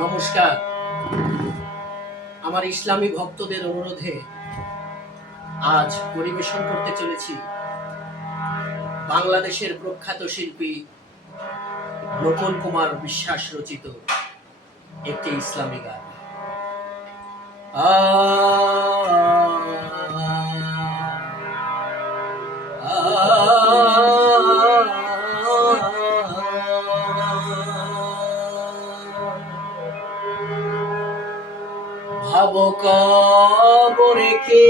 নমস্কার। আমার ইসলামী ভক্তদের অনুরোধে আজ পরিবেশন করতে চলেছি বাংলাদেশের প্রখ্যাত শিল্পী নকুল কুমার বিশ্বাস রচিত একটি ইসলামী গান। ভাব কবরে কে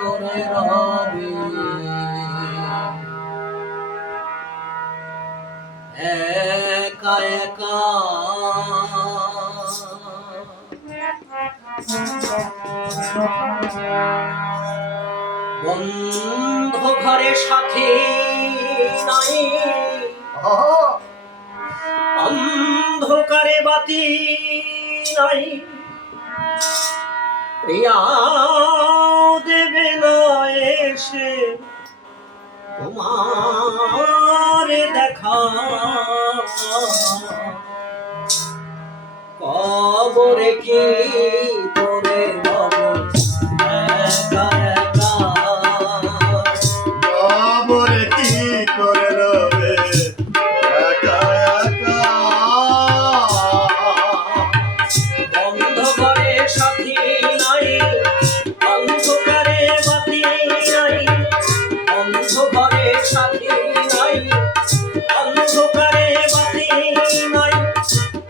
করে রবে, একা একা বন্ধ ঘরে সাথে নাই, অন্ধকারে বাতি নাই, প্রিয়া দেবে না এসে তোমার দেখা, কবরে কি করে রবে, একা একা কবরে কি করে রবে, একা একা বন্ধ ঘরে সাথী নাই, অন্ধকারে বাতি নাই, বন্ধ ঘরে সাথী নাই, অন্ধকারে বাতি নাই,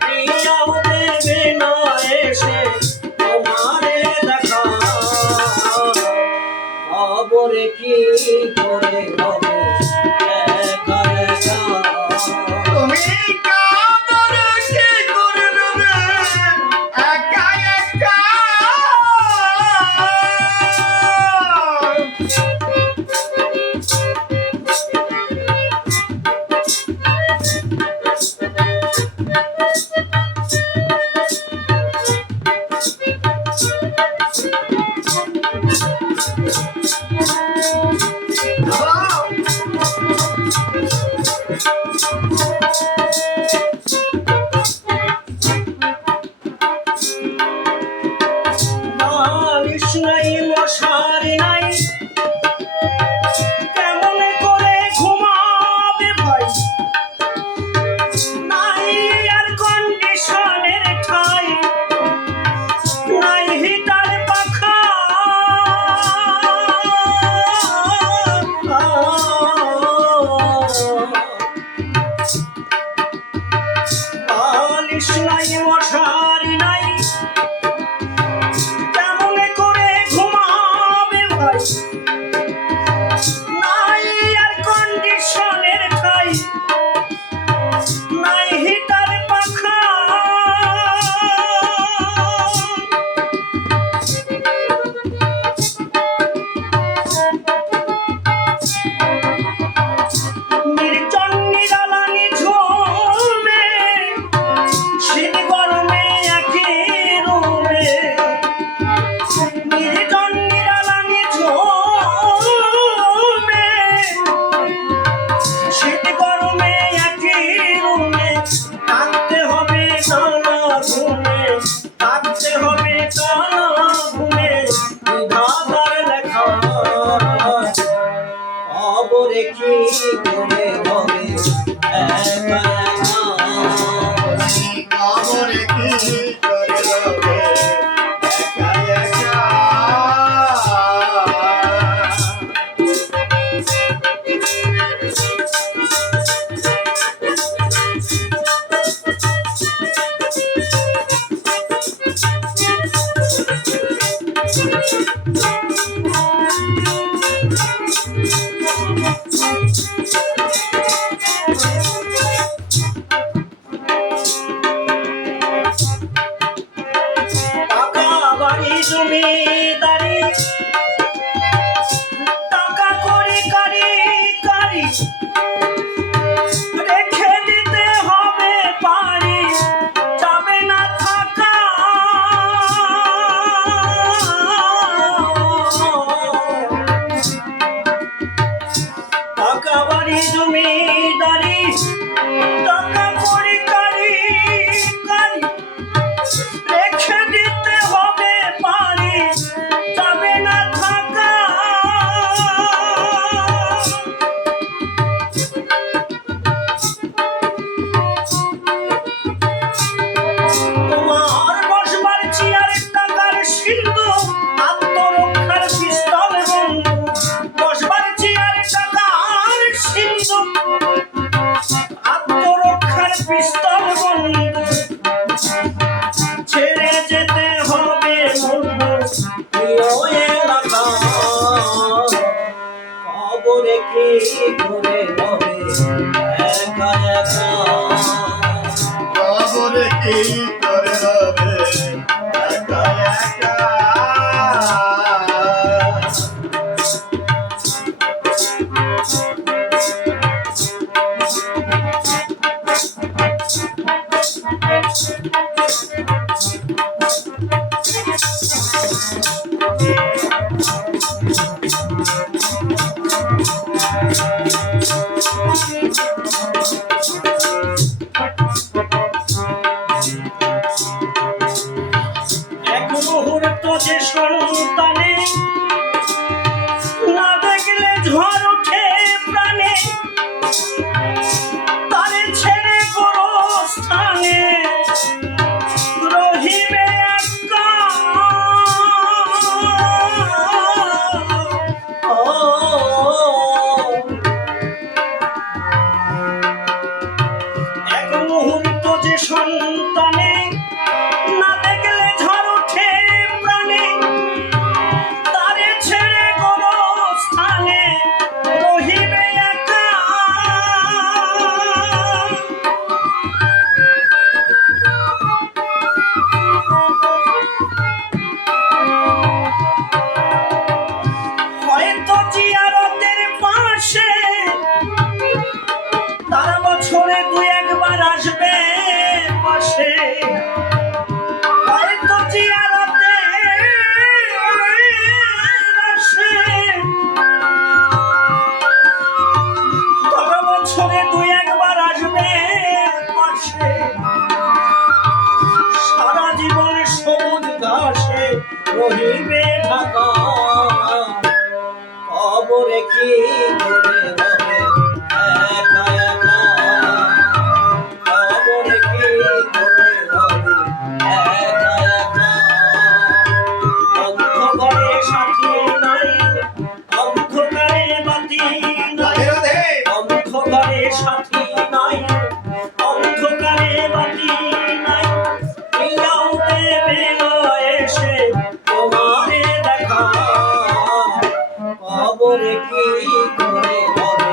প্রিয়াও দেবে না এসে তোমারে দেখা, কবরে কি করে রবে, একা একা তুমি কবরে কি করে রবে, একা একা বালিশ নাই, মশারি নাই, কেমন করে ঘুমাবে ভাই, নাই এয়ার কন্ডিশনের ঠাই, নাই হিটার পাখা, বালিশ নাই, মশারি নাই, কেমন করে ঘুমাবে ভাই, নাই এয়ার কন্ডিশনের ঠাই, নাই হিটার পাখা, নির্জন নিরালানি ঝুমে, শীত গরমে একই রুমে, নির্জন নিরালানি ঝুমে, শীত গরমে একই রুমে, থাকতে হবে টানা ঘুমে, থাকতে হবে টানা ঘুমে, বিধাতার লেখা, কবরে কি করে রবে, একা একা কবরে কি করে রবে, একা একা পিস্তল বন্ধু ছেড়ে যেতে হবে বন্ধু প্রিয় এলাকা কবরে কি করে হবে একা একা কবরে কি করে রবে একা একা এক মুহূর্ত যে সন্তানে না দেখলে ঝড় ওঠে প্রাণে তারে ছেড়ে গোরস্থানে রহিবে একা এক মুহূর্ত যে সন্তানে না দেখলে ঝড় ওঠে প্রাণে তারে ছেড়ে গোরস্থানে রহিবে একা হয়তো জিয়ারতের পাশে তারা বছরে দুই একবার আসবে পাশে হয়তো জিয়ারতের আসে তারা বছরে দুই একবার আসবে পাশে সারা জীবন সবুজ ঘাসে রহিবে ঢাকা কবরে কি করে রবে একা একা কবরে কি করে রবে একা একা অন্ধকারে সাথী নাই অন্ধকারে বাতি নাই রাধে অন্ধকারে সাথী নাই অন্ধকারে বাতি নাই প্রিয়াও দেবে না এসে তোমারে দেখা কবরে কি করে হবে